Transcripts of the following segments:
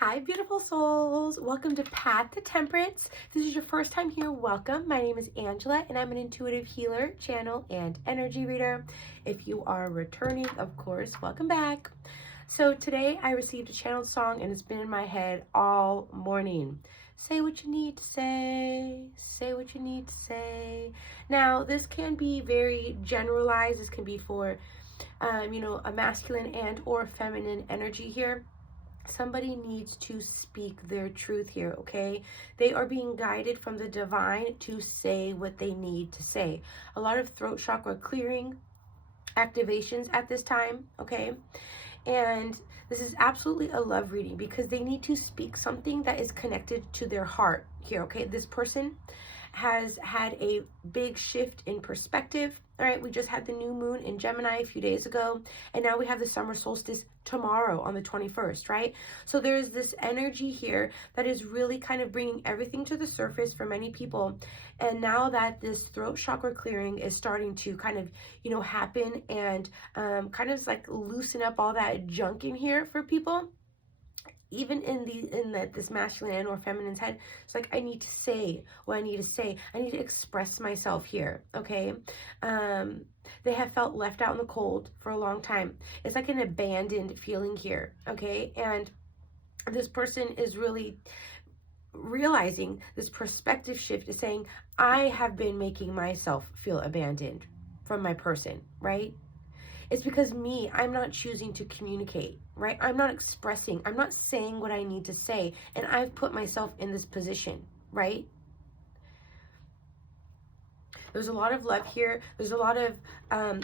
Hi, beautiful souls. Welcome to Path to Temperance. If this is your first time here, welcome. My name is Angela, and I'm an intuitive healer, channel, and energy reader. If you are returning, of course, welcome back. So today I received a channeled song, and it's been in my head all morning. Say what you need to say. Say what you need to say. Now, this can be very generalized. This can be for, a masculine and or feminine energy here. Somebody needs to speak their truth here, okay? They are being guided from the divine to say what they need to say. A lot of throat chakra clearing activations at this time, okay? And this is absolutely a love reading because they need to speak something that is connected to their heart here, okay? This person has had a big shift in perspective. All right, we just had the new moon in Gemini a few days ago, and now we have the summer solstice tomorrow on the 21st, right? So there is this energy here that is really kind of bringing everything to the surface for many people. And now that this throat chakra clearing is starting to kind of, happen and kind of like loosen up all that junk in here for people, even in this masculine and or feminine's head, it's like, I need to say what I need to say. I need to express myself here, okay? They have felt left out in the cold for a long time. It's like an abandoned feeling here, okay? And this person is really realizing this perspective shift is saying, I have been making myself feel abandoned from my person, right? It's because I'm not choosing to communicate, right? I'm not expressing, I'm not saying what I need to say, and I've put myself in this position, right? There's a lot of love here. There's a lot of,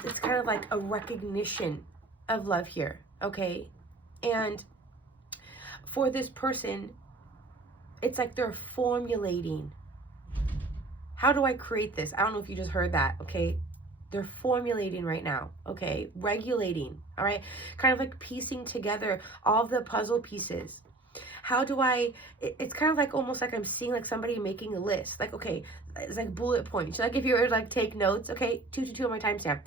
it's kind of like a recognition of love here, okay? And for this person, it's like they're formulating. How do I create this? I don't know if you just heard that, okay? They're formulating right now, okay? Regulating, all right? Kind of like piecing together all the puzzle pieces. How do it's kind of like almost like I'm seeing like somebody making a list. Like, okay, it's like bullet points. Like if you were to like take notes, okay, 2 to 2 on my timestamp.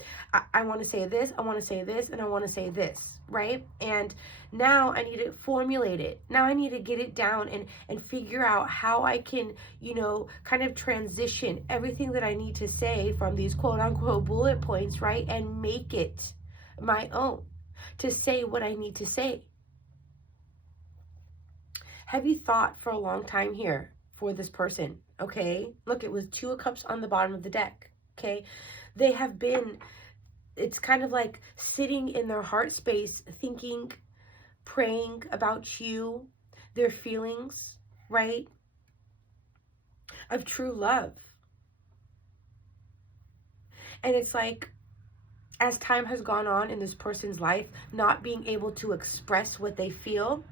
I want to say this, I want to say this, and I want to say this, right? And now I need to formulate it. Now I need to get it down and figure out how I can, kind of transition everything that I need to say from these quote unquote bullet points, right? And make it my own to say what I need to say. Have you thought for a long time here for this person, okay? Look, it was 2 of Cups on the bottom of the deck, okay? They have been, it's kind of like sitting in their heart space, thinking, praying about you, their feelings, right? Of true love. And it's like, as time has gone on in this person's life, not being able to express what they feel,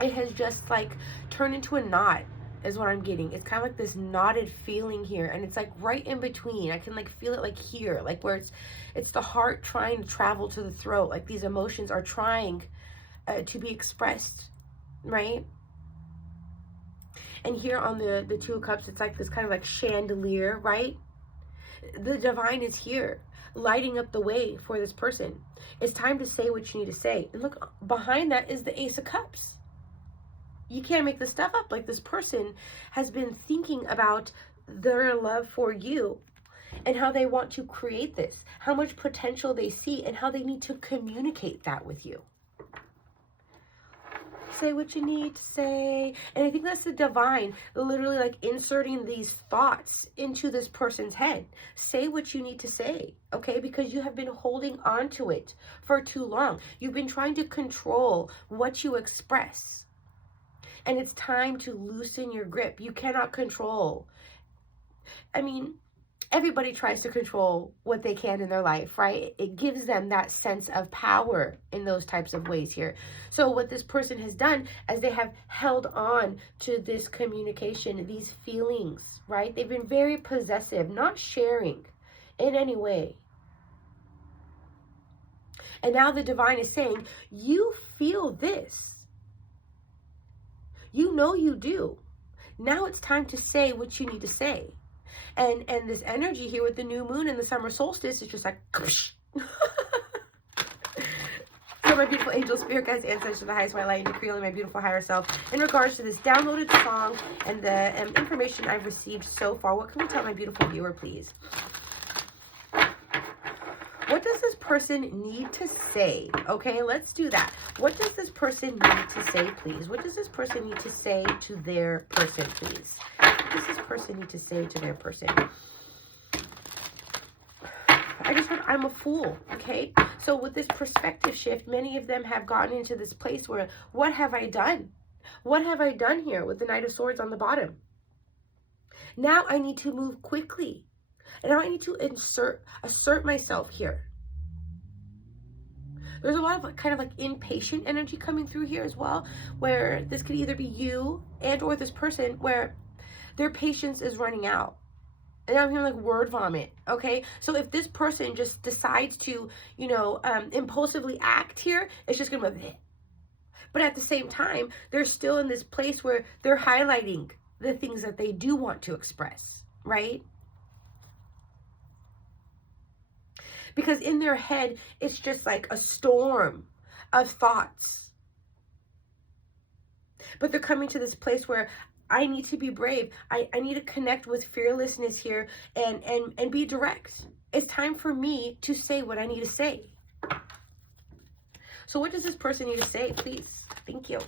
it has just like turned into a knot is what I'm getting. It's kind of like this knotted feeling here, and it's like right in between. I can like feel it like here, like where it's the heart trying to travel to the throat. Like these emotions are trying to be expressed, right? And here on the 2 of Cups, it's like this kind of like chandelier, right? The divine is here, lighting up the way for this person. It's time to say what you need to say. And look, behind that is the Ace of Cups. You can't make this stuff up. Like this person has been thinking about their love for you and how they want to create this, how much potential they see, and how they need to communicate that with you. Say what you need to say. And I think that's the divine literally like inserting these thoughts into this person's head. Say what you need to say, okay? Because you have been holding on to it for too long. You've been trying to control what you express. And it's time to loosen your grip. You cannot control. I mean, everybody tries to control what they can in their life, right? It gives them that sense of power in those types of ways here. So what this person has done, as they have held on to this communication, these feelings, right? They've been very possessive, not sharing in any way. And now the divine is saying, you feel this. You know you do. Now it's time to say what you need to say. And this energy here with the new moon and the summer solstice is just like, so my beautiful angels, spirit guides, ancestors, the highest my light, and decree only my beautiful higher self in regards to this downloaded song and the information I've received so far. What can we tell my beautiful viewer, please? What does this person need to say? Okay, let's do that. What does this person need to say, please? What does this person need to say to their person, please? What does this person need to say to their person? I just heard, I'm a fool, okay? So with this perspective shift, many of them have gotten into this place where, what have I done? What have I done here with the Knight of Swords on the bottom? Now I need to move quickly. And now I need to assert myself here. There's a lot of kind of like impatient energy coming through here as well, where this could either be you and or this person where their patience is running out. And I'm hearing like word vomit, okay? So if this person just decides to, you know, impulsively act here, it's just gonna be, but at the same time, they're still in this place where they're highlighting the things that they do want to express, right? Because in their head, it's just like a storm of thoughts. But they're coming to this place where I need to be brave. I need to connect with fearlessness here and be direct. It's time for me to say what I need to say. So what does this person need to say, please? Thank you.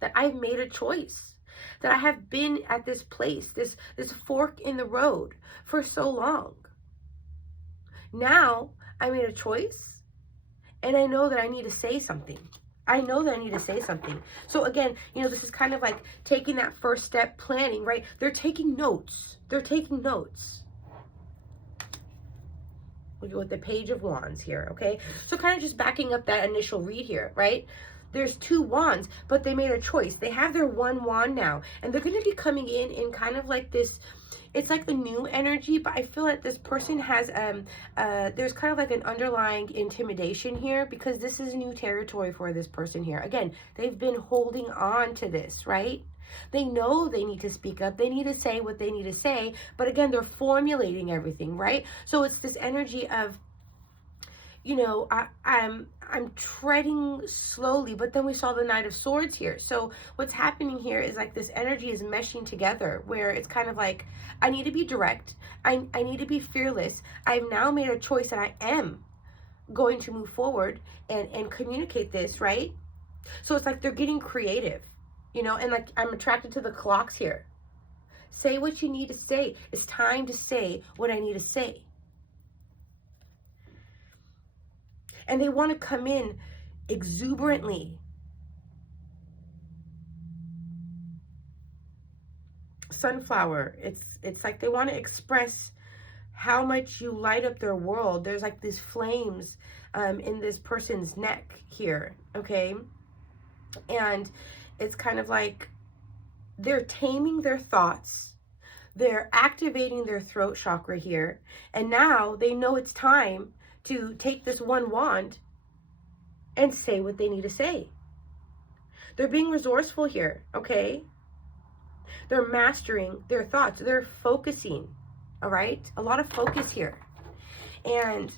That I've made a choice. That I have been at this place, this fork in the road for so long. Now I made a choice and I know that I need to say something. I know that I need to say something. So again, you know, this is kind of like taking that first step, planning, right? They're taking notes. They're taking notes. We'll go with the Page of Wands here, okay? So kind of just backing up that initial read here, right? There's 2 wands, but they made a choice. They have their 1 wand now, and they're going to be coming in kind of like this. It's like the new energy, but I feel like this person has, there's kind of like an underlying intimidation here because this is new territory for this person here. Again, they've been holding on to this, right? They know they need to speak up. They need to say what they need to say, but again, they're formulating everything, right? So it's this energy of, you know, I'm treading slowly, but then we saw the Knight of Swords here. So what's happening here is like this energy is meshing together where it's kind of like, I need to be direct. I need to be fearless. I've now made a choice and I am going to move forward and communicate this, right? So it's like they're getting creative, you know, and like I'm attracted to the clocks here. Say what you need to say. It's time to say what I need to say. And they want to come in exuberantly. Sunflower. It's like they want to express how much you light up their world. There's like these flames in this person's neck here, okay? And it's kind of like they're taming their thoughts. They're activating their throat chakra here. And now they know it's time to take this 1 wand and say what they need to say. They're being resourceful here, okay? They're mastering their thoughts. They're focusing, all right? A lot of focus here. And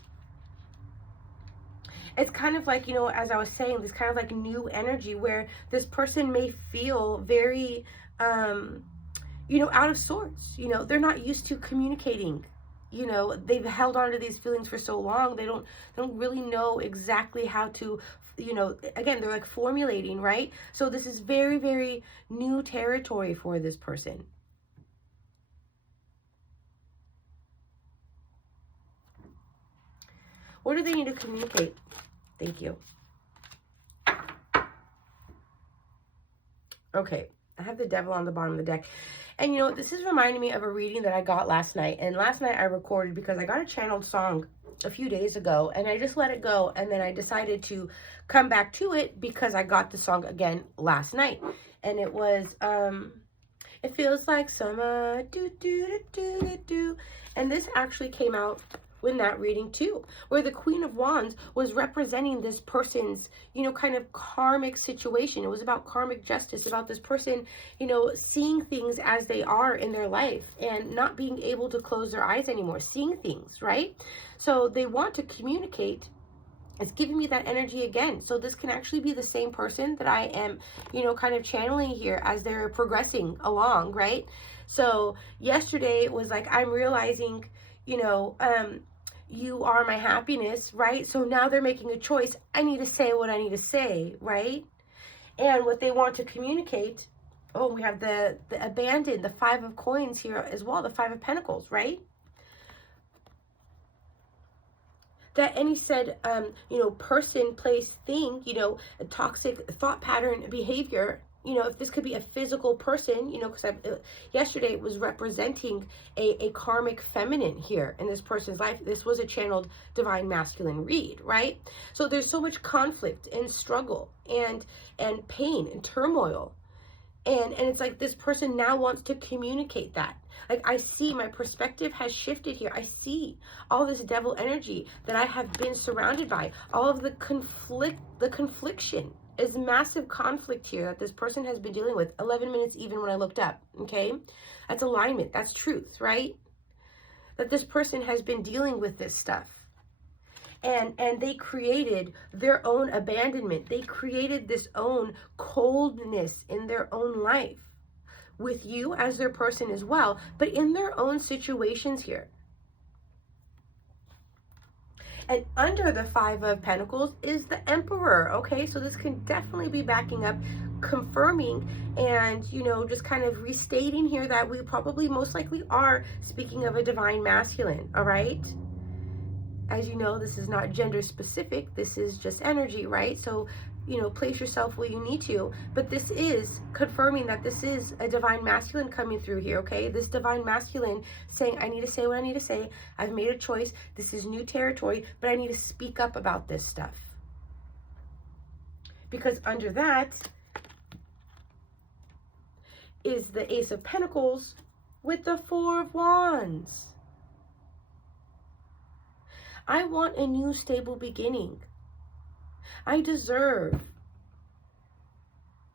it's kind of like, you know, as I was saying, this kind of like new energy where this person may feel very, you know, out of sorts. You know, they're not used to communicating. You know, they've held on to these feelings for so long. They don't really know exactly how to, you know, again, they're like formulating, right? So this is very, very new territory for this person. What do they need to communicate? Thank you. Okay, I have the Devil on the bottom of the deck. And you know, this is reminding me of a reading that I got last night. And last night I recorded because I got a channeled song a few days ago. And I just let it go. And then I decided to come back to it because I got the song again last night. And it was, it feels like summer, do, do, do, do, do, do. And this actually came out in that reading too, where the Queen of Wands was representing this person's, you know, kind of karmic situation. It was about karmic justice, about this person, you know, seeing things as they are in their life and not being able to close their eyes anymore, seeing things, right? So they want to communicate It's giving me that energy again. So this can actually be the same person that I am, kind of channeling here as they're progressing along, right? So yesterday was like, I'm realizing, you are my happiness, right? So now they're making a choice. I need to say what I need to say, right? And what they want to communicate. Oh, we have the abandoned, the 5 of coins here as well, the 5 of pentacles, right? That any said, person, place, thing, a toxic thought pattern, behavior, if this could be a physical person, because yesterday it was representing a karmic feminine here in this person's life. This was a channeled divine masculine read, right? So there's so much conflict and struggle and pain and turmoil. And it's like this person now wants to communicate that. Like, I see my perspective has shifted here. I see all this devil energy that I have been surrounded by. All of the confliction is massive conflict here that this person has been dealing with. 11 minutes even when I looked up, okay? That's alignment. That's truth, right? That this person has been dealing with this stuff. And they created their own abandonment. They created this own coldness in their own life with you as their person as well, but in their own situations here. And under the 5 of Pentacles is the Emperor, okay? So this can definitely be backing up, confirming, and, just kind of restating here that we probably most likely are speaking of a divine masculine, all right? As you know, this is not gender specific. This is just energy, right? So, place yourself where you need to. But this is confirming that this is a divine masculine coming through here, okay? This divine masculine saying, I need to say what I need to say. I've made a choice. This is new territory, but I need to speak up about this stuff. Because under that is the Ace of Pentacles with the 4 of Wands. I want a new stable beginning. I deserve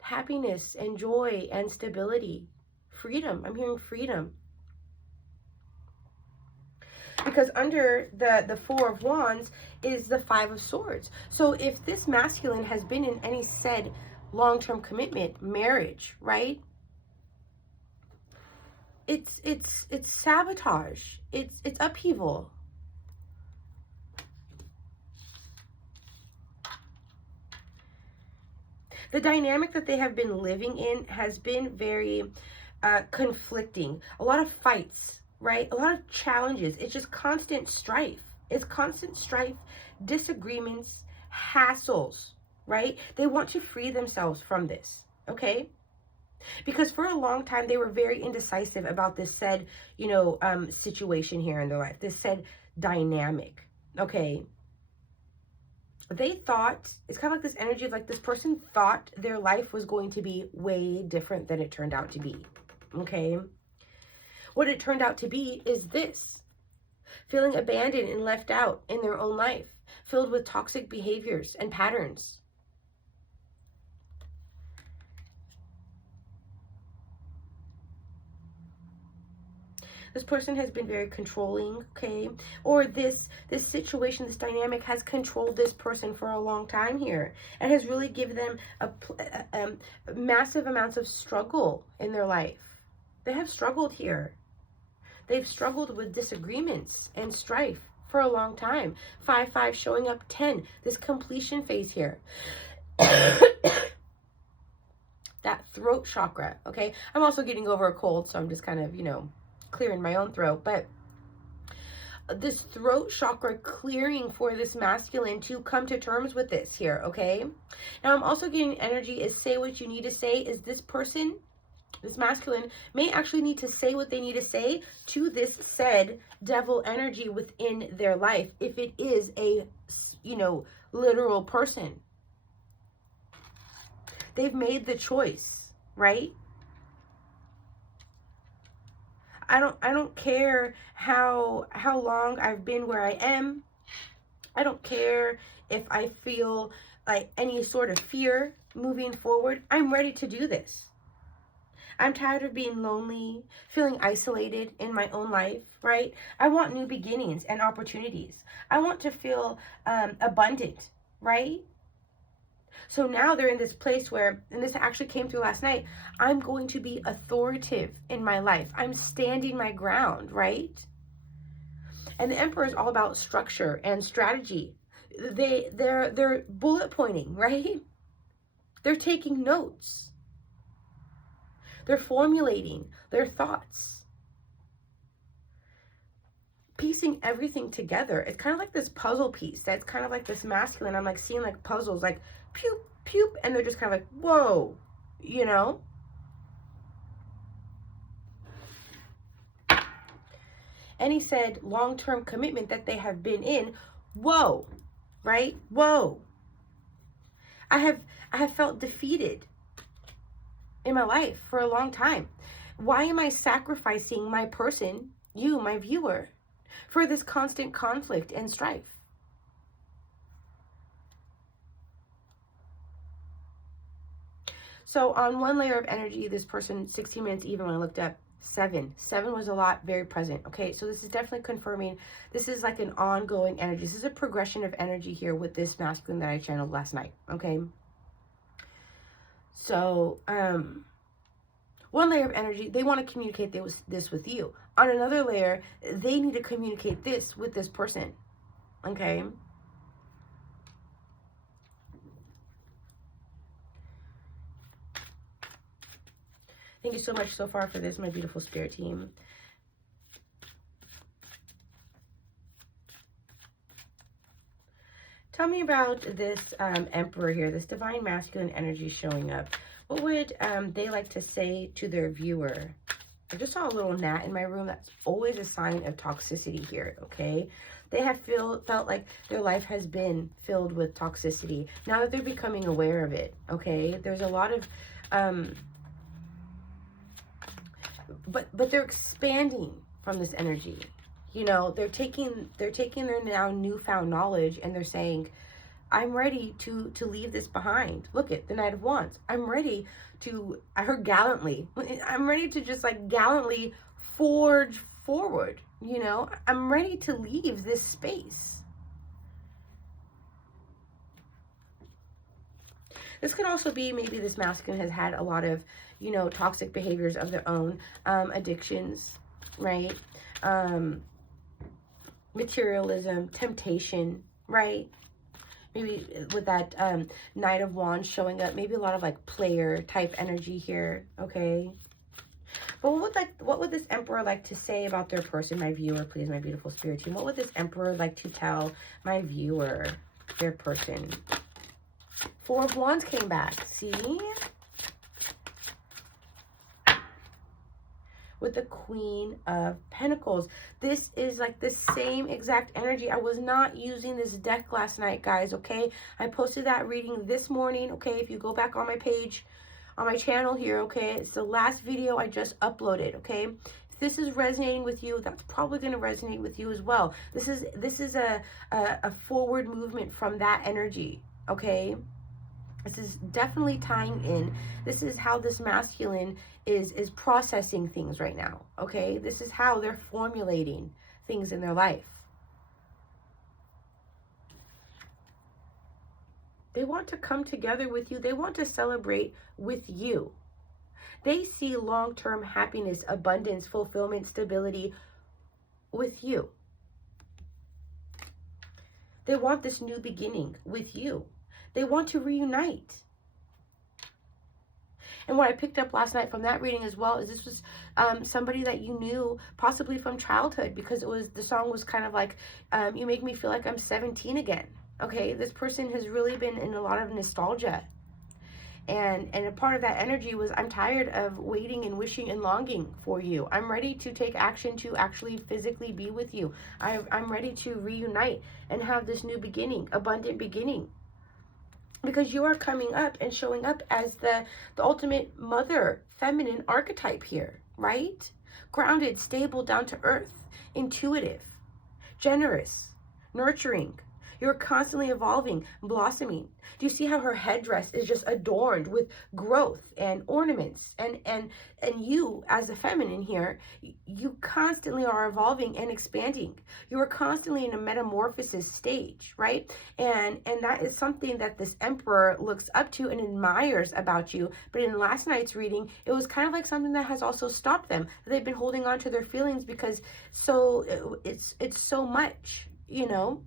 happiness and joy and stability. Freedom. I'm hearing freedom. Because under the 4 of Wands is the 5 of Swords. So if this masculine has been in any said long-term commitment, marriage, right? It's sabotage. It's upheaval. The dynamic that they have been living in has been very conflicting. A lot of fights, right? A lot of challenges. It's just constant strife. It's constant strife, disagreements, hassles, right? They want to free themselves from this, okay? Because for a long time, they were very indecisive about this said, situation here in their life. This said dynamic, okay? They thought, it's kind of like this energy of like this person thought their life was going to be way different than it turned out to be, okay? What it turned out to be is this, feeling abandoned and left out in their own life, filled with toxic behaviors and patterns. This person has been very controlling, okay? Or this situation, this dynamic has controlled this person for a long time here. And has really given them a massive amounts of struggle in their life. They have struggled here. They've struggled with disagreements and strife for a long time. 5-5 showing up 10. This completion phase here. That throat chakra, okay? I'm also getting over a cold, so I'm just kind of, clearing my own throat, but this throat chakra clearing for this masculine to come to terms with this here, okay? Now I'm also getting energy is say what you need to say. Is this person, this masculine, may actually need to say what they need to say to this said devil energy within their life, if it is a, literal person. They've made the choice, right? I don't care how long I've been where I am. I don't care if I feel like any sort of fear moving forward. I'm ready to do this. I'm tired of being lonely, feeling isolated in my own life, right? I want new beginnings and opportunities. I want to feel abundant right? So now they're in this place where, and this actually came through last night, I'm going to be authoritative in my life. I'm standing my ground, right? And the Emperor is all about structure and strategy. They're bullet pointing, right? They're taking notes. They're formulating their thoughts. Piecing everything together. It's kind of like this puzzle piece. That's kind of like this masculine. I'm like seeing like puzzles, like pew, pew, and they're just kind of like, whoa, you know? And he said long-term commitment that they have been in, whoa, right? Whoa. I have felt defeated in my life for a long time. Why am I sacrificing my person, you, my viewer, for this constant conflict and strife? So on one layer of energy, this person, 16 minutes even when I looked up, 7 was a lot, very present. Okay, so this is definitely confirming this is like an ongoing energy. This is a progression of energy here with this masculine that I channeled last night. Okay, so one layer of energy, they want to communicate this with you. On another layer, they need to communicate this with this person. Okay, thank you so much so far for this, my beautiful spirit team. Tell me about this Emperor here, this divine masculine energy showing up. What would they like to say to their viewer? I just saw a little gnat in my room. That's always a sign of toxicity here, okay? They have felt like their life has been filled with toxicity. Now that they're becoming aware of it, okay? There's a lot of... But they're expanding from this energy. You know, they're taking their now newfound knowledge and they're saying, I'm ready to leave this behind. Look at the Knight of Wands. I'm ready to, I heard gallantly. I'm ready to just like gallantly forge forward. You know, I'm ready to leave this space. This could also be maybe this masculine has had a lot of, you know, toxic behaviors of their own, addictions, right? Materialism, temptation, right? Maybe with that Knight of Wands showing up, maybe a lot of like player type energy here, okay? But what would this Emperor like to say about their person, my viewer, please, my beautiful spirit team? What would this Emperor like to tell my viewer, their person? 4 of Wands came back, see? With the Queen of Pentacles. This is like the same exact energy. I was not using this deck last night, guys, okay? I posted that reading this morning, okay? If you go back on my page, on my channel here, okay? It's the last video I just uploaded, okay? If this is resonating with you, that's probably going to resonate with you as well. This is a forward movement from that energy, okay? This is definitely tying in. This is how this masculine is processing things right now, okay? This is how they're formulating things in their life. They want to come together with you. They want to celebrate with you. They see long-term happiness, abundance, fulfillment, stability with you. They want this new beginning with you. They want to reunite. And what I picked up last night from that reading as well is this was somebody that you knew possibly from childhood, because the song was kind of like, you make me feel like I'm 17 again. Okay, this person has really been in a lot of nostalgia. And a part of that energy was, I'm tired of waiting and wishing and longing for you. I'm ready to take action to actually physically be with you. I'm ready to reunite and have this new beginning, abundant beginning. Because you are coming up and showing up as the ultimate mother, feminine archetype here, right? Grounded, stable, down to earth, intuitive, generous, nurturing. You're constantly evolving, blossoming. Do you see how her headdress is just adorned with growth and ornaments? And you, as a feminine here, you constantly are evolving and expanding. You are constantly in a metamorphosis stage, right? And that is something that this emperor looks up to and admires about you. But in last night's reading, it was kind of like something that has also stopped them. They've been holding on to their feelings because it's so much, you know.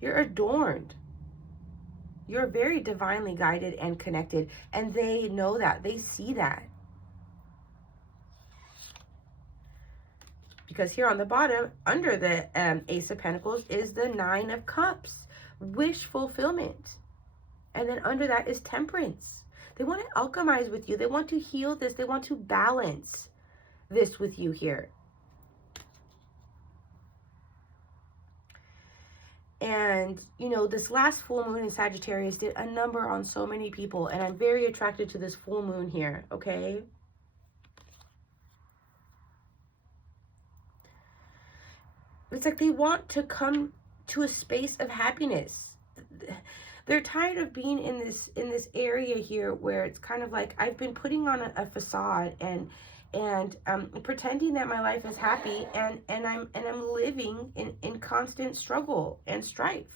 You're adorned. You're very divinely guided and connected, and they know that. They see that. Because here on the bottom, under the Ace of Pentacles, is the Nine of Cups, wish fulfillment. And then under that is Temperance. They want to alchemize with you. They want to heal this. They want to balance this with you here. And, you know, this last full moon in Sagittarius did a number on so many people. And I'm very attracted to this full moon here, okay? It's like they want to come to a space of happiness. They're tired of being in this area here where it's kind of like I've been putting on a facade and pretending that my life is happy, and I'm living in constant struggle and strife.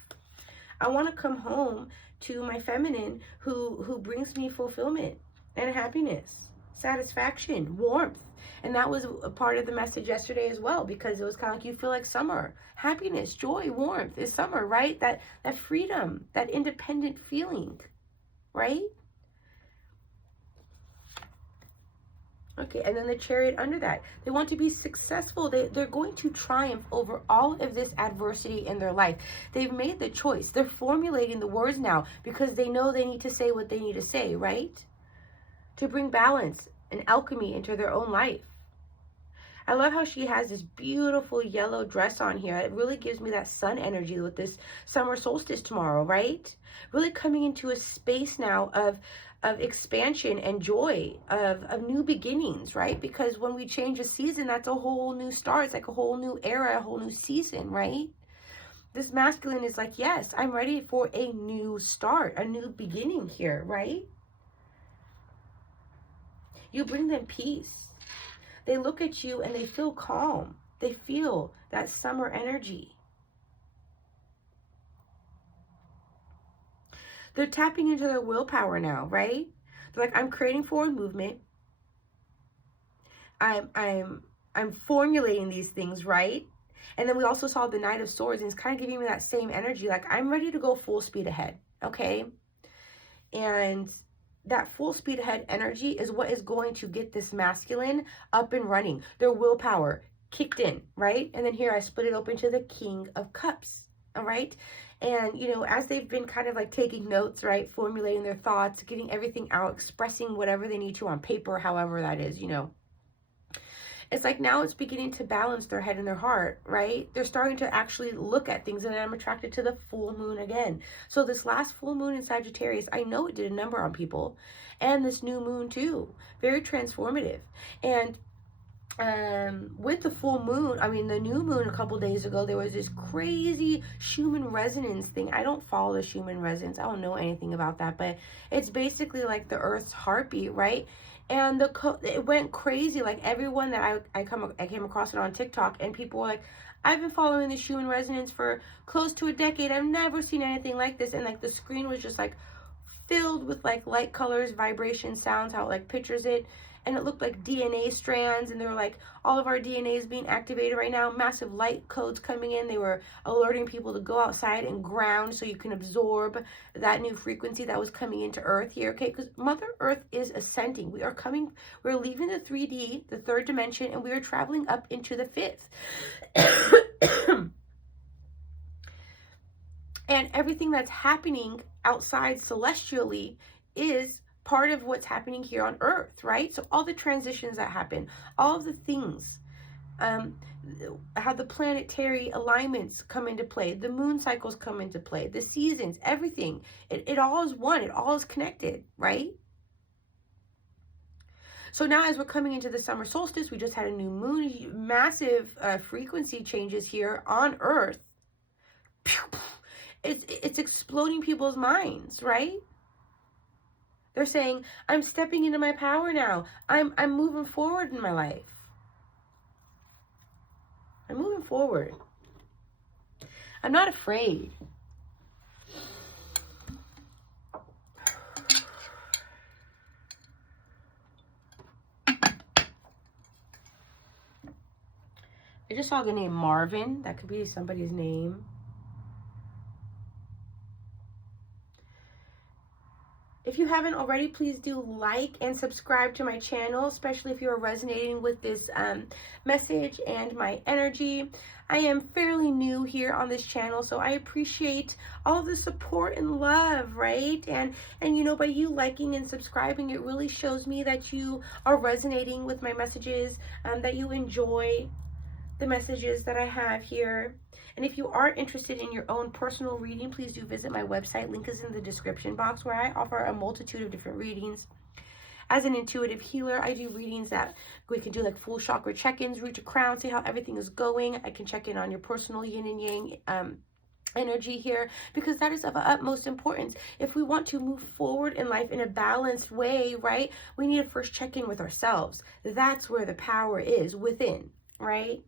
I want to come home to my feminine who brings me fulfillment and happiness, satisfaction, warmth. And that was a part of the message yesterday as well, because it was kind of like you feel like summer. Happiness, joy, warmth is summer, right? That freedom, that independent feeling, right? Okay, and then the Chariot under that. They want to be successful. They're going to triumph over all of this adversity in their life. They've made the choice. They're formulating the words now because they know they need to say what they need to say, right? To bring balance and alchemy into their own life. I love how she has this beautiful yellow dress on here. It really gives me that sun energy with this summer solstice tomorrow, right? Really coming into a space now of expansion and joy, of new beginnings, right? Because when we change a season, that's a whole new start. It's like a whole new era, a whole new season, right? This masculine is like, yes, I'm ready for a new start, a new beginning here, right? You bring them peace. They look at you and they feel calm. They feel that summer energy. They're tapping into their willpower now, right? They're like, I'm creating forward movement. I'm formulating these things, right? And then we also saw the Knight of Swords, and it's kind of giving me that same energy. Like, I'm ready to go full speed ahead, okay? And that full speed ahead energy is what is going to get this masculine up and running. Their willpower kicked in, right? And then here I split it open to the King of Cups, all right? And, you know, as they've been kind of like taking notes, right? Formulating their thoughts, getting everything out, expressing whatever they need to on paper, however that is, you know. It's like now it's beginning to balance their head and their heart, right? They're starting to actually look at things, and I'm attracted to the full moon again. So this last full moon in Sagittarius, I know it did a number on people. And this new moon too. Very transformative. And with the full moon, I mean the new moon a couple days ago, there was this crazy Schumann resonance thing. I don't follow the Schumann resonance. I don't know anything about that, but it's basically like the Earth's heartbeat, right? And it went crazy. Like everyone that I came across it on TikTok, and people were like, I've been following the Schumann resonance for close to a decade. I've never seen anything like this. And like the screen was just like filled with like light colors, vibration, sounds, how it like pictures it. And it looked like DNA strands, and they were like, all of our DNA is being activated right now. Massive light codes coming in. They were alerting people to go outside and ground so you can absorb that new frequency that was coming into Earth here, okay? Because Mother Earth is ascending. We're leaving the 3D, the third dimension, and we are traveling up into the fifth. And everything that's happening outside celestially is part of what's happening here on Earth, right? So all the transitions that happen, all of the things, how the planetary alignments come into play, the moon cycles come into play, the seasons, everything, it all is one, it all is connected, right? So now as we're coming into the summer solstice, we just had a new moon, massive frequency changes here on Earth. It's exploding people's minds, right? They're saying, I'm stepping into my power now. I'm moving forward in my life. I'm moving forward. I'm not afraid. I just saw the name Marvin. That could be somebody's name. If you haven't already, please do like and subscribe to my channel, especially if you're resonating with this message and my energy. I am fairly new here on this channel, so I appreciate all the support and love, right? And you know, by you liking and subscribing, it really shows me that you are resonating with my messages, that you enjoy the messages that I have here. And if you are interested in your own personal reading, please do visit my website. Link is in the description box, where I offer a multitude of different readings. As an intuitive healer, I do readings that we can do like full chakra check-ins, root to crown, see how everything is going. I can check in on your personal yin and yang energy here, because that is of utmost importance. If we want to move forward in life in a balanced way, right, we need to first check in with ourselves. That's where the power is, within, right?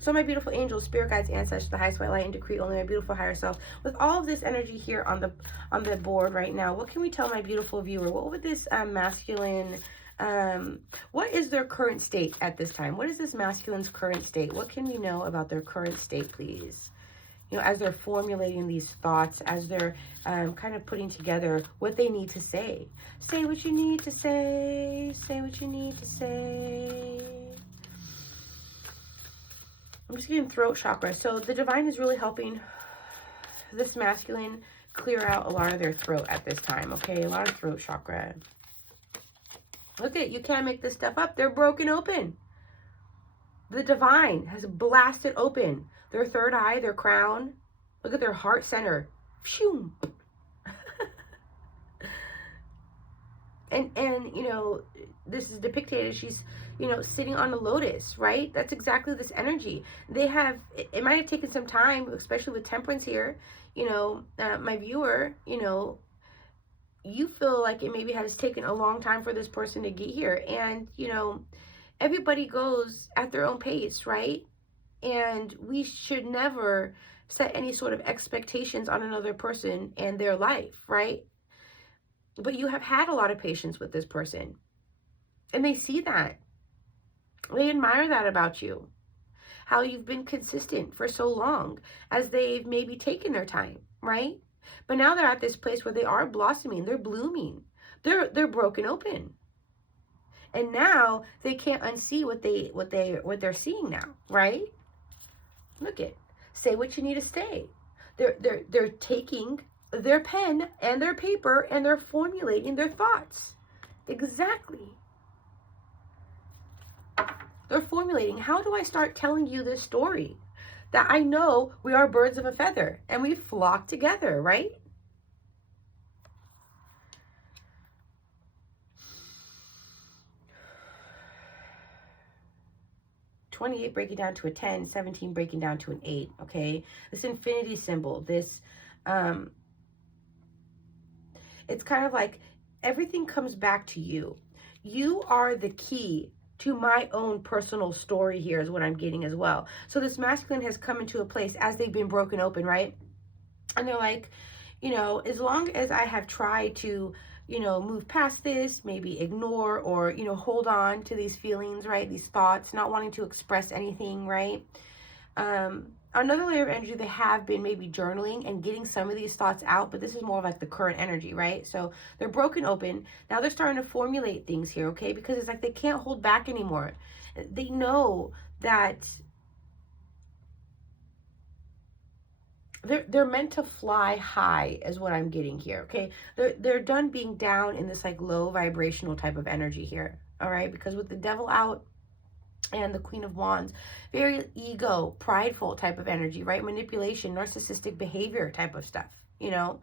So my beautiful angels, spirit guides, ancestors, the highest white light, and decree only my beautiful higher self. With all of this energy here on the board right now, what can we tell my beautiful viewer? What would this masculine, what is their current state at this time? What is this masculine's current state? What can we know about their current state, please? You know, as they're formulating these thoughts, as they're kind of putting together what they need to say. Say what you need to say. Say what you need to say. I'm just getting throat chakra. So the divine is really helping this masculine clear out a lot of their throat at this time, okay? A lot of throat chakra. Look at it. You can't make this stuff up. They're broken open. The divine has blasted open their third eye, their crown. Look at their heart center. Phew. And you know, this is depicted as she's, you know, sitting on a lotus, right? That's exactly this energy. They have, it might have taken some time, especially with Temperance here, you know, my viewer, you know, you feel like it maybe has taken a long time for this person to get here. And, you know, everybody goes at their own pace, right? And we should never set any sort of expectations on another person and their life, right? But you have had a lot of patience with this person, and they see that. They admire that about you, how you've been consistent for so long, as they've maybe taken their time, right? But now they're at this place where they are blossoming, they're blooming, they're broken open, and now they can't unsee what they're seeing now, right? Look at, say what you need to say. They're taking their pen and their paper and they're formulating their thoughts. Exactly. They're formulating, how do I start telling you this story? That I know we are birds of a feather and we flock together, right? $28 breaking down to a 10, 17 breaking down to an 8, okay? This infinity symbol, this, it's kind of like everything comes back to you. You are the key to my own personal story here, is what I'm getting as well. So this masculine has come into a place as they've been broken open, right? And they're like, you know, as long as I have tried to, you know, move past this, maybe ignore or, you know, hold on to these feelings, right? These thoughts, not wanting to express anything, right? Another layer of energy, they have been maybe journaling and getting some of these thoughts out, but this is more of like the current energy, right? So they're broken open. Now they're starting to formulate things here, okay? Because it's like they can't hold back anymore. They know that they're meant to fly high, is what I'm getting here, okay? They're done being down in this like low vibrational type of energy here, all right? Because with the devil out and the Queen of Wands, very ego, prideful type of energy, right? Manipulation, narcissistic behavior type of stuff, you know?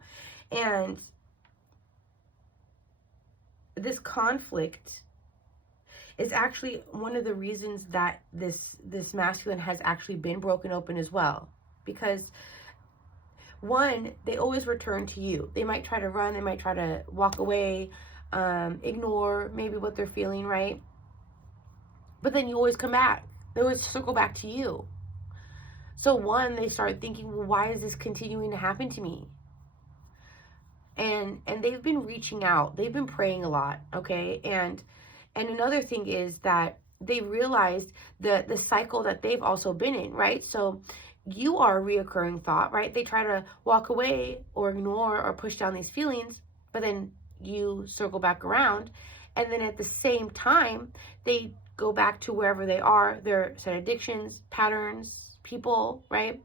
And this conflict is actually one of the reasons that this masculine has actually been broken open as well. Because one, they always return to you. They might try to run, they might try to walk away, ignore maybe what they're feeling, right? But then you always come back. They always circle back to you. So one, they start thinking, well, why is this continuing to happen to me? And they've been reaching out. They've been praying a lot, okay? And another thing is that they realized the cycle that they've also been in, right? So you are a reoccurring thought, right? They try to walk away or ignore or push down these feelings, but then you circle back around. And then at the same time, they go back to wherever they are, their set addictions, patterns, people, right?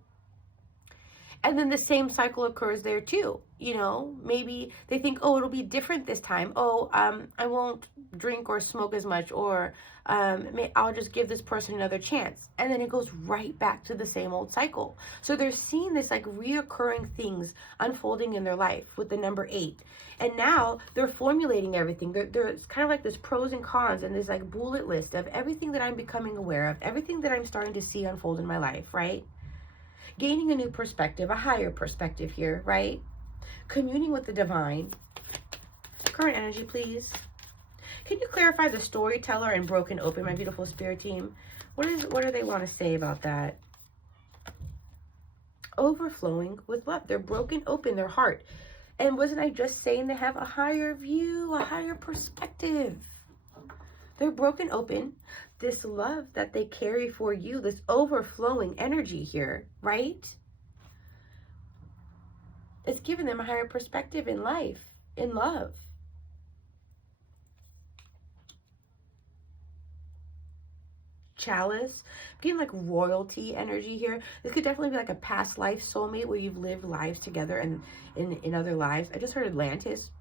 And then the same cycle occurs there too. You know, maybe they think, oh, it'll be different this time. Oh, I won't drink or smoke as much, or I'll just give this person another chance. And then it goes right back to the same old cycle. So they're seeing this like reoccurring things unfolding in their life with the number 8. And now they're formulating everything. It's kind of like this pros and cons and this like bullet list of everything that I'm becoming aware of, everything that I'm starting to see unfold in my life, right? Gaining a new perspective, a higher perspective here, right? Communing with the divine. Current energy, please. Can you clarify the storyteller and broken open, my beautiful spirit team? What do they want to say about that? Overflowing with love. They're broken open, their heart. And wasn't I just saying they have a higher view, a higher perspective? They're broken open. This love that they carry for you, this overflowing energy here, right? It's giving them a higher perspective in life, in love. Chalice. I'm getting like royalty energy here. This could definitely be like a past life soulmate where you've lived lives together and in other lives. I just heard Atlantis.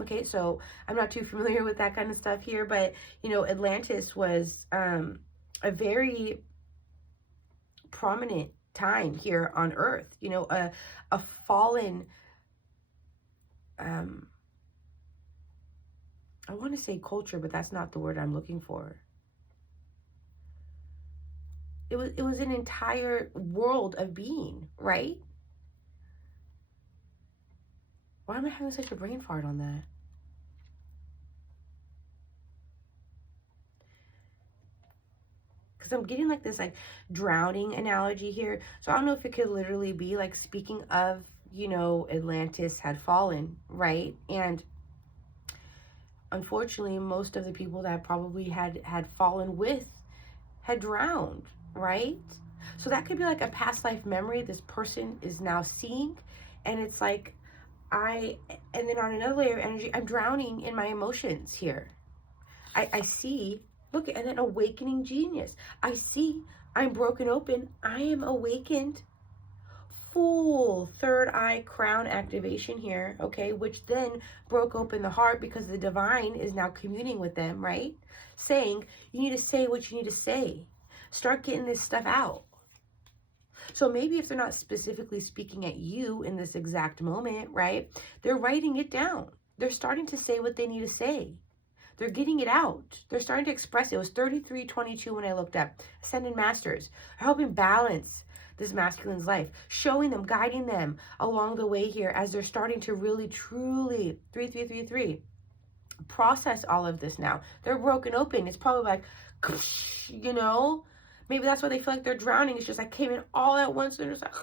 Okay, so I'm not too familiar with that kind of stuff here, but you know, Atlantis was a very prominent time here on Earth. You know, a fallen, I want to say culture, but that's not the word I'm looking for. It was an entire world of being, right? Why am I having such a brain fart on that? Because I'm getting like this like drowning analogy here. So I don't know if it could literally be like speaking of, you know, Atlantis had fallen, right? And unfortunately, most of the people that probably had fallen with had drowned, right? So that could be like a past life memory this person is now seeing. And it's like, and then on another layer of energy, I'm drowning in my emotions here. I see, look, and then awakening genius. I see, I'm broken open. I am awakened. Full third eye crown activation here, okay? Which then broke open the heart because the divine is now communing with them, right? Saying, you need to say what you need to say. Start getting this stuff out. So maybe if they're not specifically speaking at you in this exact moment, right? They're writing it down. They're starting to say what they need to say. They're getting it out. They're starting to express it. It was 3322 when I looked up. Ascended Masters are helping balance this masculine's life, showing them, guiding them along the way here as they're starting to really, truly, 3333, process all of this now. They're broken open. It's probably like, you know, maybe that's why they feel like they're drowning. It's just like came in all at once and they're just like,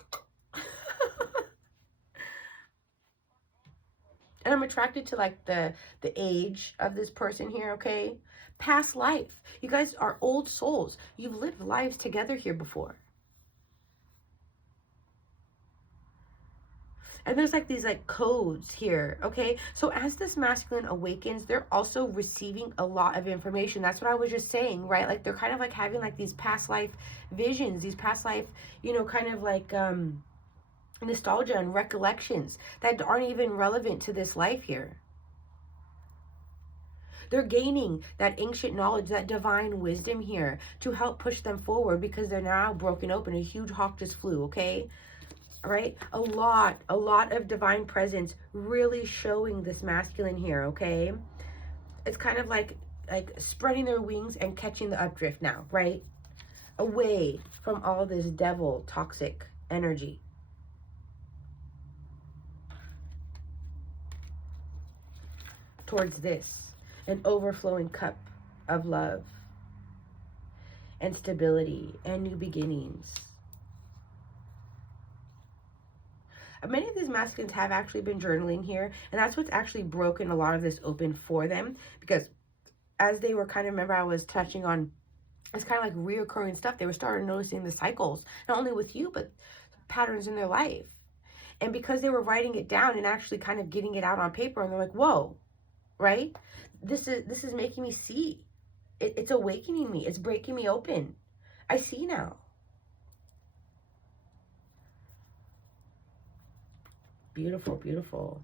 and I'm attracted to like the age of this person here, okay? Past life. You guys are old souls. You've lived lives together here before. And there's like these like codes here, okay? So as this masculine awakens, they're also receiving a lot of information. That's what I was just saying, right? Like they're kind of like having like these past life visions, these past life, you know, kind of like nostalgia and recollections that aren't even relevant to this life here. They're gaining that ancient knowledge, that divine wisdom here to help push them forward because they're now broken open. A huge hawk just flew, okay? All right, a lot of divine presence really showing this masculine here, okay? It's kind of like spreading their wings and catching the updrift now, right? Away from all this devil toxic energy. Towards this, an overflowing cup of love and stability and new beginnings. Many of these masculines have actually been journaling here, and that's what's actually broken a lot of this open for them, because as they were kind of, remember I was touching on, it's kind of like reoccurring stuff. They were starting noticing the cycles, not only with you, but patterns in their life. And because they were writing it down and actually kind of getting it out on paper, and they're like, whoa, right? This is making me see. It's awakening me. It's breaking me open. I see now. Beautiful, beautiful.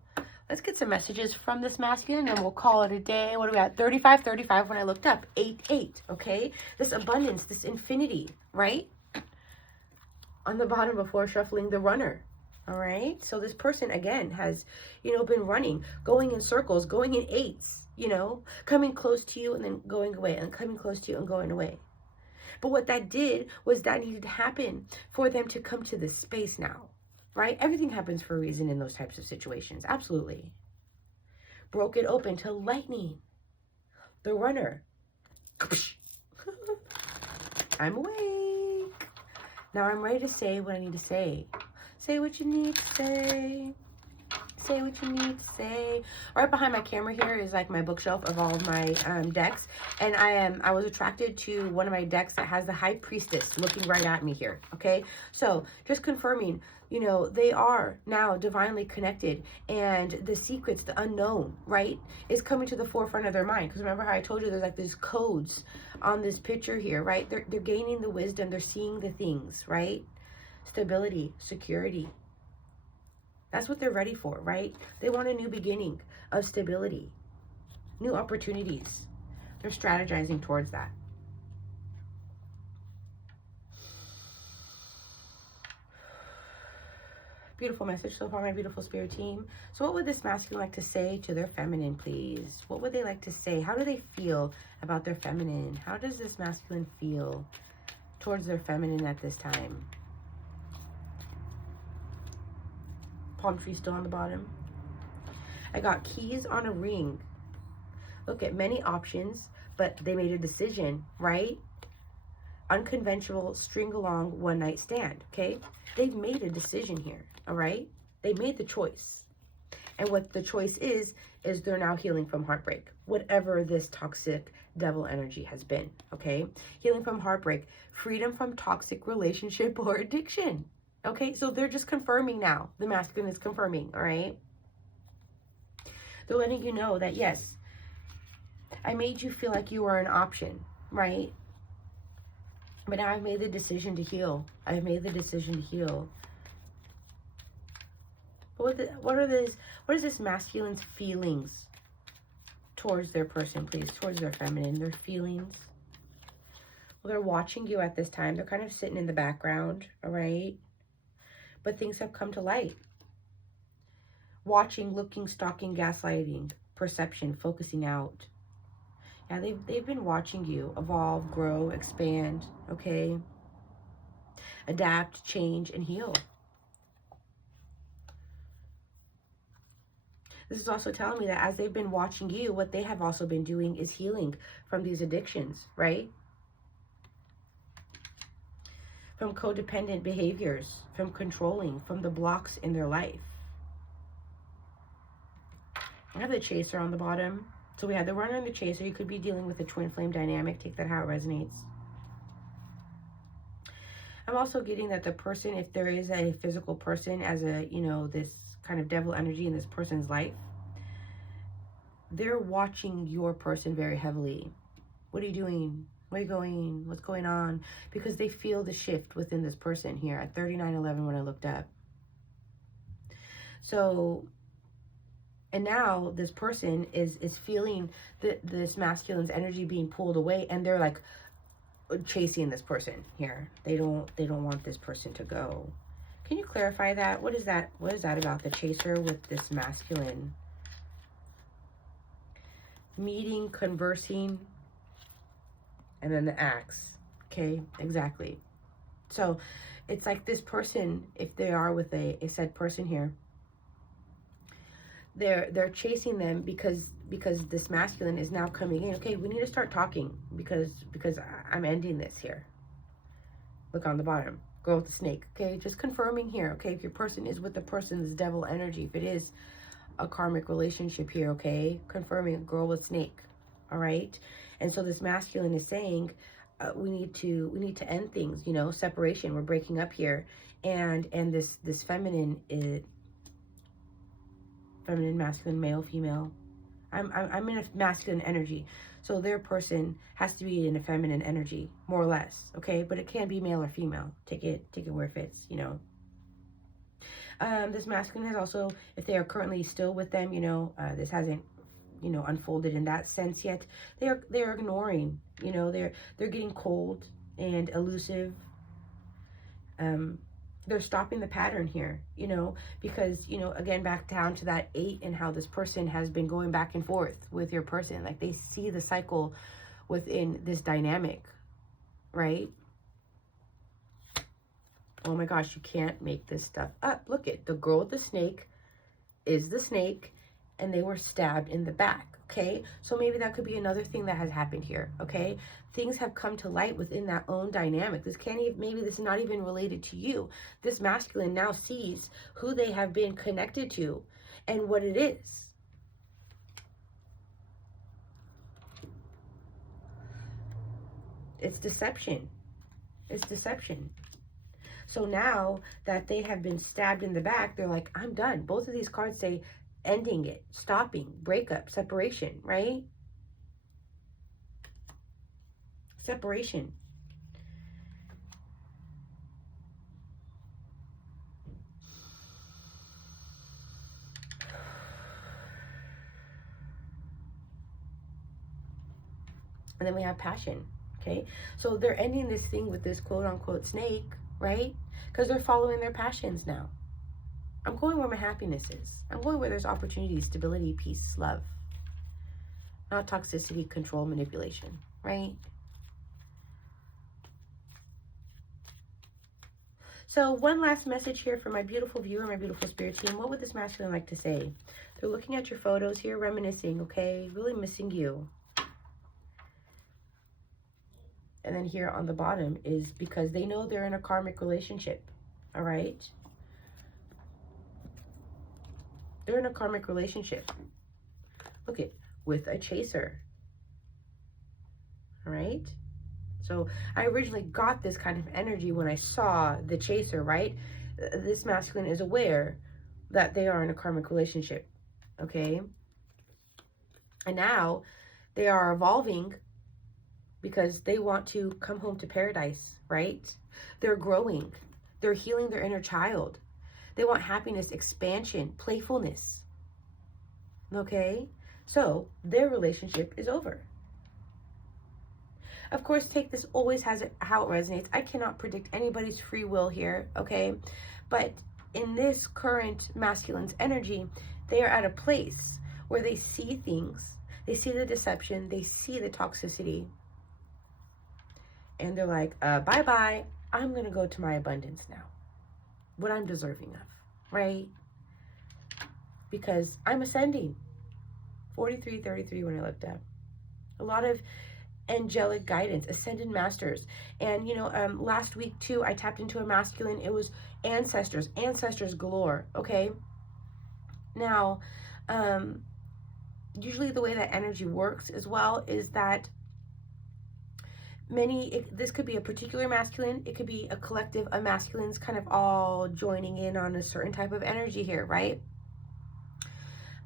Let's get some messages from this masculine and we'll call it a day. What are we at? 35, 35 when I looked up. 8, 8, okay? This abundance, this infinity, right? On the bottom before shuffling the runner, all right? So this person, again, has, been running, going in circles, going in 8s, coming close to you and then going away, and coming close to you and going away. But what that did was that needed to happen for them to come to this space now. Right? Everything happens for a reason in those types of situations. Absolutely. Broke it open to lightning. The runner. I'm awake. Now I'm ready to say what I need to say. Say what you need to say. Say what you need to say. Right behind my camera here is like my bookshelf of all of my decks. And I was attracted to one of my decks that has the High Priestess looking right at me here. Okay. So just confirming, they are now divinely connected, and the secrets, the unknown, right, is coming to the forefront of their mind. Because remember how I told you there's like these codes on this picture here, right? They're gaining the wisdom. They're seeing the things, right? Stability, security. That's what they're ready for, right? They want a new beginning of stability, new opportunities. They're strategizing towards that. Beautiful message so far, my beautiful spirit team. So what would this masculine like to say to their feminine, please? What would they like to say? How do they feel about their feminine? How does this masculine feel towards their feminine at this time? Palm tree still on the bottom. I got keys on a ring. Look at many options, but they made a decision, right? Unconventional string along one night stand, okay? They've made a decision here, all right? They made the choice. And what the choice is they're now healing from heartbreak, whatever this toxic devil energy has been, okay? Healing from heartbreak, freedom from toxic relationship or addiction, okay? So they're just confirming now. The masculine is confirming, all right? They're letting you know that, yes, I made you feel like you were an option, right? But now I've made the decision to heal. I've made the decision to heal. But what is this masculine's feelings towards their person, please? Towards their feminine, their feelings. Well, they're watching you at this time. They're kind of sitting in the background, all right? But things have come to light. Watching, looking, stalking, gaslighting, perception, focusing out. Yeah, they've been watching you evolve, grow, expand, okay? Adapt, change, and heal. This is also telling me that as they've been watching you, what they have also been doing is healing from these addictions, right? From codependent behaviors, from controlling, from the blocks in their life. I have the chaser on the bottom. So we had the runner and the chaser. You could be dealing with a twin flame dynamic. Take that how it resonates. I'm also getting that the person, if there is a physical person as a, this kind of devil energy in this person's life, they're watching your person very heavily. What are you doing? Where are you going? What's going on? Because they feel the shift within this person here at 3911 when I looked up. So, and now this person is feeling this masculine's energy being pulled away, and they're like chasing this person here. They don't want this person to go. Can you clarify that? What is that about the chaser with this masculine? meeting, conversing, and then the axe. Okay, exactly. So it's like this person, if they are with a said person here, they're chasing them because this masculine is now coming in. Okay, we need to start talking because I'm ending this here. Look on the bottom, girl with the snake. Okay, just confirming here. Okay, if your person is with the person, this devil energy, if it is a karmic relationship here, okay, confirming girl with snake. All right, and so this masculine is saying we need to end things, you know, separation, we're breaking up here. And this feminine is feminine, masculine, male, female. I'm in a masculine energy, so their person has to be in a feminine energy, more or less. Okay, but it can be male or female. Take it where it fits, you know. This masculine has also, if they are currently still with them, you know, this hasn't, you know, unfolded in that sense yet. They're ignoring, you know, they're getting cold and elusive. They're stopping the pattern here, you know, because, you know, again, back down to that 8 and how this person has been going back and forth with your person. Like, they see the cycle within this dynamic, right? Oh my gosh, you can't make this stuff up. Look at the girl with the snake is the snake, and they were stabbed in the back. Okay, so maybe that could be another thing that has happened here. Okay, things have come to light within that own dynamic. This can't even, maybe this is not even related to you. This masculine now sees who they have been connected to and what it is. It's deception. It's deception. So now that they have been stabbed in the back, they're like, I'm done. Both of these cards say ending it, stopping, breakup, separation, right? Separation. And then we have passion, okay? So they're ending this thing with this quote-unquote snake, right? Because they're following their passions now. I'm going where my happiness is. I'm going where there's opportunity, stability, peace, love. Not toxicity, control, manipulation, right? So one last message here for my beautiful viewer, my beautiful spirit team. What would this masculine like to say? They're looking at your photos here, reminiscing, okay? Really missing you. And then here on the bottom is because they know they're in a karmic relationship, all right? They're in a karmic relationship. Look at, with a chaser, all right? So I originally got this kind of energy when I saw the chaser, right? This masculine is aware that they are in a karmic relationship, okay? And now they are evolving because they want to come home to paradise, right? They're growing. They're healing their inner child. They want happiness, expansion, playfulness, okay? So their relationship is over. Of course, take this always has how it resonates. I cannot predict anybody's free will here, okay? But in this current masculine's energy, they are at a place where they see things. They see the deception. They see the toxicity. And they're like, bye-bye. I'm going to go to my abundance now. What I'm deserving of, right? Because I'm ascending. 4333 when I looked up. A lot of angelic guidance, ascended masters. And, you know, last week too, I tapped into a masculine. It was ancestors galore, okay? Now, usually the way that energy works as well is that this could be a particular masculine, it could be a collective of masculines kind of all joining in on a certain type of energy here, right?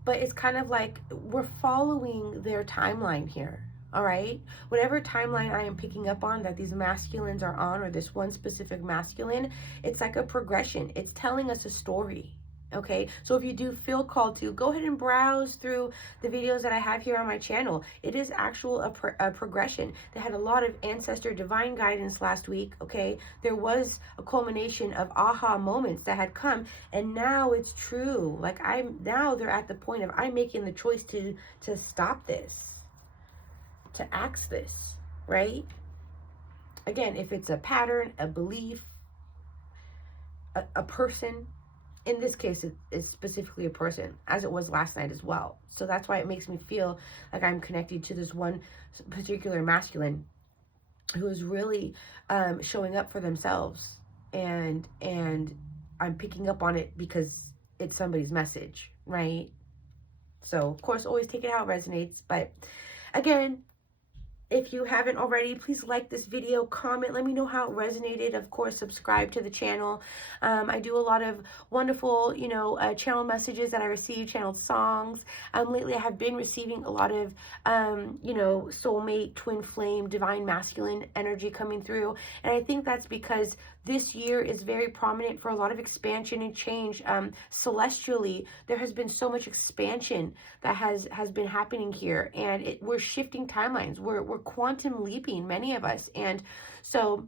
But it's kind of like we're following their timeline here, all right? Whatever timeline I am picking up on that these masculines are on, or this one specific masculine, it's like a progression. It's telling us a story, okay? So if you do feel called to, go ahead and browse through the videos that I have here on my channel. It is a progression. They had a lot of ancestor divine guidance last week, okay? There was a culmination of aha moments that had come, and now it's true. Like now they're at the point of I'm making the choice to stop this. ask this, right? Again, if it's a pattern, a belief, a person, in this case, it's specifically a person, as it was last night as well. So that's why it makes me feel like I'm connected to this one particular masculine who is really showing up for themselves, and I'm picking up on it because it's somebody's message, right? So of course, always take it how it resonates. But again, if you haven't already, please like this video, comment, let me know how it resonated. Of course, subscribe to the channel. I do a lot of wonderful, channel messages that I receive, channeled songs. Lately, I have been receiving a lot of, soulmate, twin flame, divine masculine energy coming through. And I think that's because this year is very prominent for a lot of expansion and change. Celestially, there has been so much expansion that has been happening here, and we're shifting timelines. We're quantum leaping, many of us. And so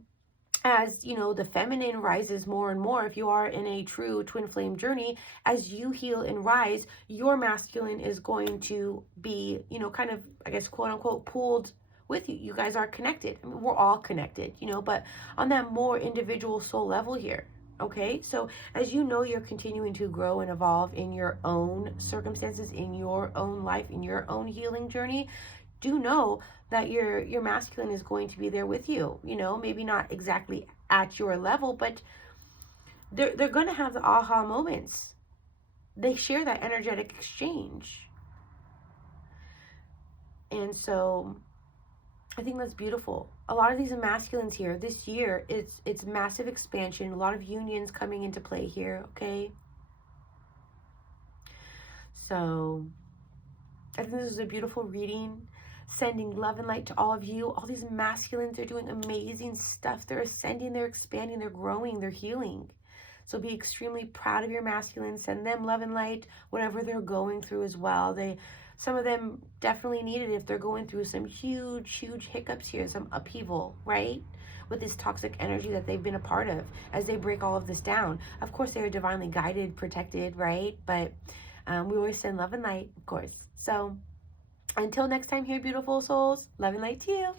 as the feminine rises more and more, if you are in a true twin flame journey, as you heal and rise, your masculine is going to be, kind of, I guess, quote unquote, pulled with you. You guys are connected. I mean, we're all connected, but on that more individual soul level here. Okay, so as you're continuing to grow and evolve in your own circumstances, in your own life, in your own healing journey, do know that your masculine is going to be there with you. Maybe not exactly at your level, but they're going to have the aha moments. They share that energetic exchange. And so I think that's beautiful. A lot of these masculines here this year, it's massive expansion, a lot of unions coming into play here, okay? So I think this is a beautiful reading. Sending love and light to all of you. All these masculines are doing amazing stuff. They're ascending, they're expanding, they're growing, they're healing. So be extremely proud of your masculines. Send them love and light, whatever they're going through as well. Some of them definitely need it if they're going through some huge hiccups here, some upheaval, right? With this toxic energy that they've been a part of as they break all of this down. Of course, they are divinely guided, protected, right? But we always send love and light, of course. So until next time here, beautiful souls, love and light to you.